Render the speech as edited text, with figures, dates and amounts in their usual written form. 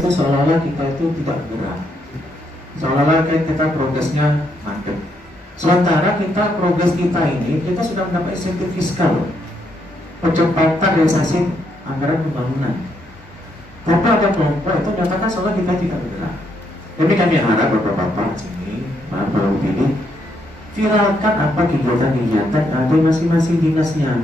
itu seolah-olah kita itu tidak bergerak, seolah-olah kayak kita progresnya mandek. Sementara kita progres kita ini, kita sudah mendapat insentif fiskal loh, percepatan realisasi anggaran pembangunan. Tapi ada kelompok itu menyatakan seolah kita tidak bergerak. Jadi kami harap Bapak-Bapak sini, Bapak ini viralkan apa kegiatan-kegiatan ada masing-masing dinasnya.